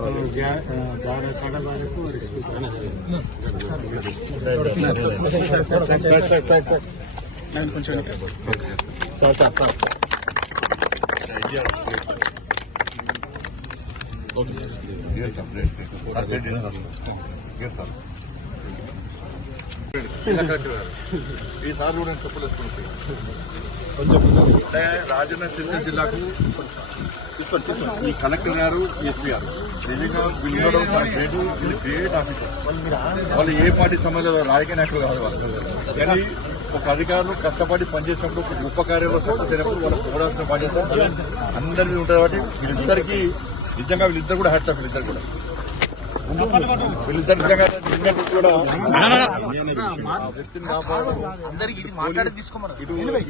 बारह साढ़े बारह को और इसको ఈసారి కూడా నేను చెప్పలేసుకుంటున్నాను అంటే రాజన్న సిరిసిల్ల జిల్లాకు ఈ కలెక్టర్ గారు ఎస్పీ గారు నిజంగా వీళ్ళు గ్రేట్ వీళ్ళు గ్రేట్ ఆఫీసర్స్ వాళ్ళు ఏ పార్టీ సంబంధం రాజకీయ నాయకులు కాదు వాళ్ళు కానీ ఒక అధికారులు కష్టపడి పనిచేసినప్పుడు గొప్ప కార్యంలో సక్సెస్ అయినప్పుడు వాళ్ళకి పోరాల్సిన బాధ్యత అందరిది ఉంటుంది కాబట్టి వీళ్ళిద్దరికీ నిజంగా వీళ్ళిద్దరు కూడా హ్యాట్స్ ఆఫ్ వీళ్ళిద్దరు కూడా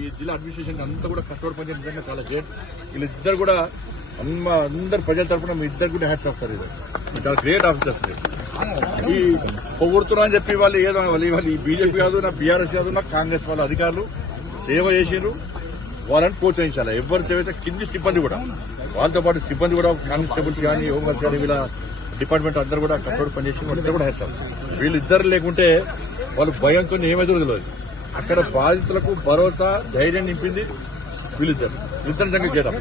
ఈ జిల్లా అడ్మినిస్ట్రేషన్ అంతా కూడా కష్టపడి పనిచేయడం నిజంగా చాలా గ్రేట్ వీళ్ళిద్దరు కూడా అందరు ప్రజల తరపున మీ ఇద్దరు కూడా హ్యాట్స్ ఆఫ్ సార్ ఇది. చాలా గ్రేట్ ఆఫీసర్స్. ఈ పొగుడుతున్నా అని చెప్పి వాళ్ళు ఏదో వాళ్ళు బీజేపీ కాదు నా బీఆర్ఎస్ కాదు నా కాంగ్రెస్ వాళ్ళ అధికారులు సేవ చేసిర్రు. వాళ్ళని ప్రోత్సహించాలి. ఎవరు సేవ చేస్తే కింది సిబ్బంది కూడా. వాళ్ళతో పాటు సిబ్బంది కూడా కానిస్టేబుల్స్ కానీ హోంగార్డ్స్ కానీ వీళ్ళ డిపార్ట్మెంట్ అందరూ కూడా కష్టపడి పనిచేసి వాళ్ళిద్దరు కూడా హెచ్చారు. వీళ్ళిద్దరు లేకుంటే వాళ్ళు భయంతో ఏమైతే తెలియదు అక్కడ బాధితులకు భరోసా ధైర్యం నింపింది వీళ్ళిద్దరు. వీళ్ళిద్దరు నిజంగా చేయడం.